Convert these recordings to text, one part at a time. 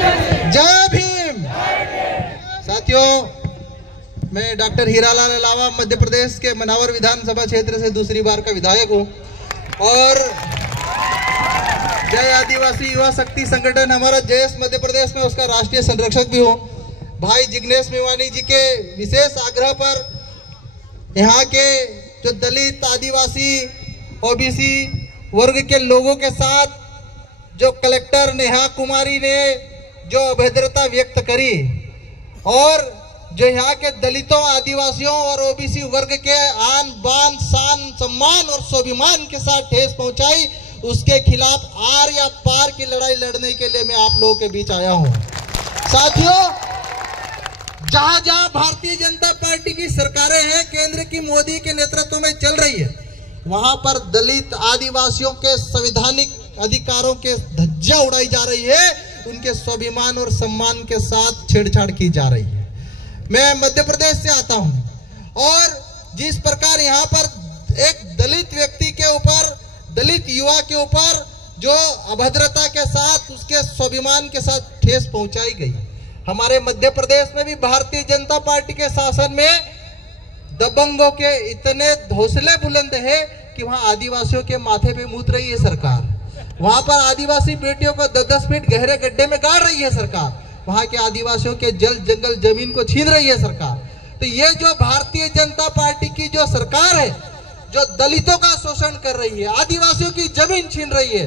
जय भीम। साथियों, मैं डॉक्टर हीरालाल अलावा मध्य प्रदेश के मनावर विधानसभा क्षेत्र से दूसरी बार का विधायक हूं और जय आदिवासी युवा शक्ति संगठन हमारा जयस मध्य प्रदेश में उसका राष्ट्रीय संरक्षक भी हूं। भाई जिग्नेश मेवानी जी के विशेष आग्रह पर यहाँ के जो दलित, आदिवासी, ओबीसी वर्ग के लोगों के साथ जो कलेक्टर नेहा कुमारी ने जो अभद्रता व्यक्त करी और जो यहाँ के दलितों, आदिवासियों और ओबीसी वर्ग के आन बान शान सम्मान और स्वाभिमान के साथ ठेस पहुंचाई, उसके खिलाफ आर या पार की लड़ाई लड़ने के लिए मैं आप लोगों के बीच आया हूं। साथियों, जहां जहां भारतीय जनता पार्टी की सरकारें हैं, केंद्र की मोदी के नेतृत्व में चल रही है, वहां पर दलित, आदिवासियों के संवैधानिक अधिकारों के धज्जा उड़ाई जा रही है, उनके स्वाभिमान और सम्मान के साथ छेड़छाड़ की जा रही है। मैं मध्य प्रदेश से आता हूं और जिस प्रकार यहाँ पर एक दलित व्यक्ति के ऊपर, दलित युवा के ऊपर जो अभद्रता के साथ उसके स्वाभिमान के साथ ठेस पहुंचाई गई, हमारे मध्य प्रदेश में भी भारतीय जनता पार्टी के शासन में दबंगों के इतने हौसले बुलंद है कि वहां आदिवासियों के माथे पे मूत रही है सरकार। वहां पर आदिवासी बेटियों को 10-10 फीट गहरे गड्ढे में गाड़ रही है सरकार। वहां के आदिवासियों के जल जंगल जमीन को छीन रही है सरकार। तो ये जो भारतीय जनता पार्टी की जो सरकार है, जो दलितों का शोषण कर रही है, आदिवासियों की जमीन छीन रही है,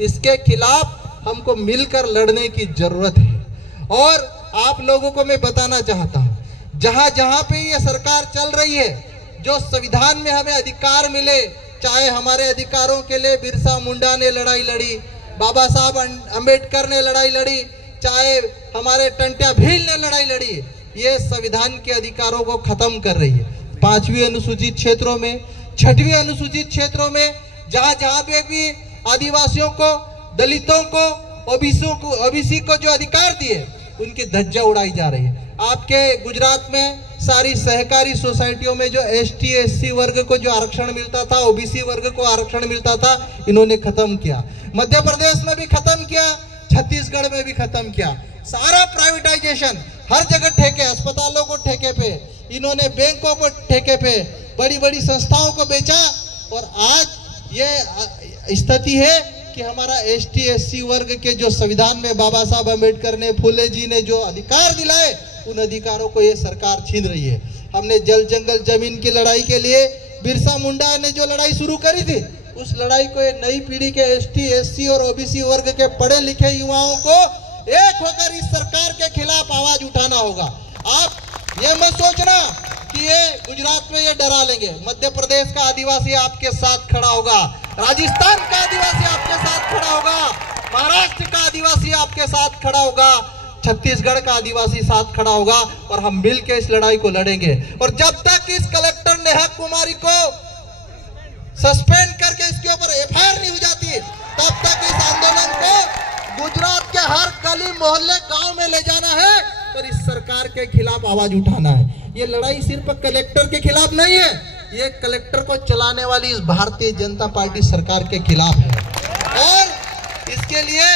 इसके खिलाफ हमको मिलकर लड़ने की जरूरत है। और आप लोगों को मैं बताना चाहता हूं, जहां जहां पे ये सरकार चल रही है, जो संविधान में हमें अधिकार मिले, चाहे हमारे अधिकारों के लिए बिरसा मुंडा ने लड़ाई लड़ी, बाबा साहब अंबेडकर ने लड़ाई लड़ी, चाहे हमारे टंट्या भील ने लड़ाई लड़ी, ये संविधान के अधिकारों को खत्म कर रही है। 5वीं अनुसूचित क्षेत्रों में, 6वीं अनुसूचित क्षेत्रों में जहां जहां पे भी आदिवासियों को, दलितों को, ओबीसी को जो अधिकार दिए, उनकी धज्जा उड़ाई जा रही है। आपके गुजरात में सारी सहकारी सोसाइटियों में जो ST SC वर्ग को जो आरक्षण मिलता था, ओबीसी वर्ग को आरक्षण मिलता था, इन्होंने खत्म किया। मध्य प्रदेश में भी खत्म किया, छत्तीसगढ़ में भी खत्म किया। सारा प्राइवेटाइजेशन, हर जगह ठेके, अस्पतालों को ठेके पे, इन्होंने बैंकों को ठेके पे, बड़ी बड़ी संस्थाओं को बेचा और आज ये स्थिति है कि हमारा ST SC वर्ग के जो संविधान में बाबा साहब अम्बेडकर ने, फुले जी ने जो अधिकार दिलाए, उन अधिकारों को ये सरकार छीन रही है। हमने जल जंगल जमीन की लड़ाई के लिए बिरसा मुंडा ने जो लड़ाई शुरू करी थी, उस लड़ाई को ये नई पीढ़ी के ST SC और ओबीसी वर्ग के पढ़े लिखे युवाओं को एक होकर इस सरकार के खिलाफ आवाज उठाना होगा। आप ये मत सोचना कि ये गुजरात में ये डरा लेंगे। मध्य प्रदेश का आदिवासी आपके साथ खड़ा होगा, राजस्थान का आदिवासी आपके साथ खड़ा होगा, महाराष्ट्र का आदिवासी आपके साथ खड़ा होगा, छत्तीसगढ़ का आदिवासी साथ खड़ा होगा और हम मिलकर इस लड़ाई को लड़ेंगे। और जब तक इस कलेक्टर नेहा कुमारी को सस्पेंड करके इसके ऊपर FIR नहीं हो जाती, तब तक इस आंदोलन को गुजरात के हर गली मोहल्ले गांव में ले जाना है और इस सरकार के खिलाफ आवाज उठाना है। ये लड़ाई सिर्फ कलेक्टर के खिलाफ नहीं है, ये कलेक्टर को चलाने वाली इस भारतीय जनता पार्टी सरकार के खिलाफ है और इसके लिए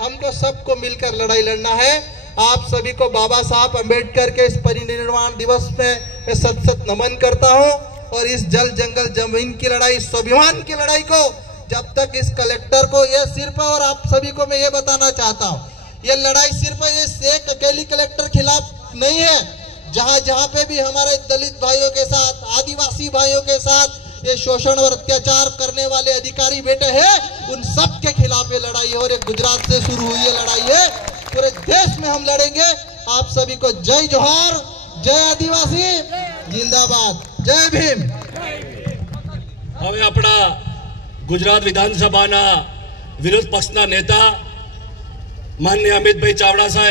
हमको सबको मिलकर लड़ाई लड़ना है। आप सभी को बाबा साहब अंबेडकर के इस परिनिर्वाण दिवस में मैं सत सत नमन करता हूं और इस जल जंगल जमीन की लड़ाई, स्वाभिमान की लड़ाई को जब तक इस कलेक्टर को, ये सिर्फ, और आप सभी को मैं ये बताना चाहता हूं, ये लड़ाई सिर्फ इस एक अकेली कलेक्टर खिलाफ नहीं है। जहां जहां पे भी हमारे दलित भाइयों के साथ, आदिवासी भाइयों के साथ ये शोषण और अत्याचार करने वाले अधिकारी बेटे हैं, उन सब के खिलाफ ये लड़ाई है और ये गुजरात से शुरू हुई ये लड़ाई है, पूरे देश में हम लड़ेंगे। आप सभी को जय जोहार, जय आदिवासी, जिंदाबाद, जय भीम। હવે આપણા ગુજરાત વિધાનસભાના વિરોધ પક્ષના નેતા માનનીય અમિતભાઈ ચાવડા સાહેબ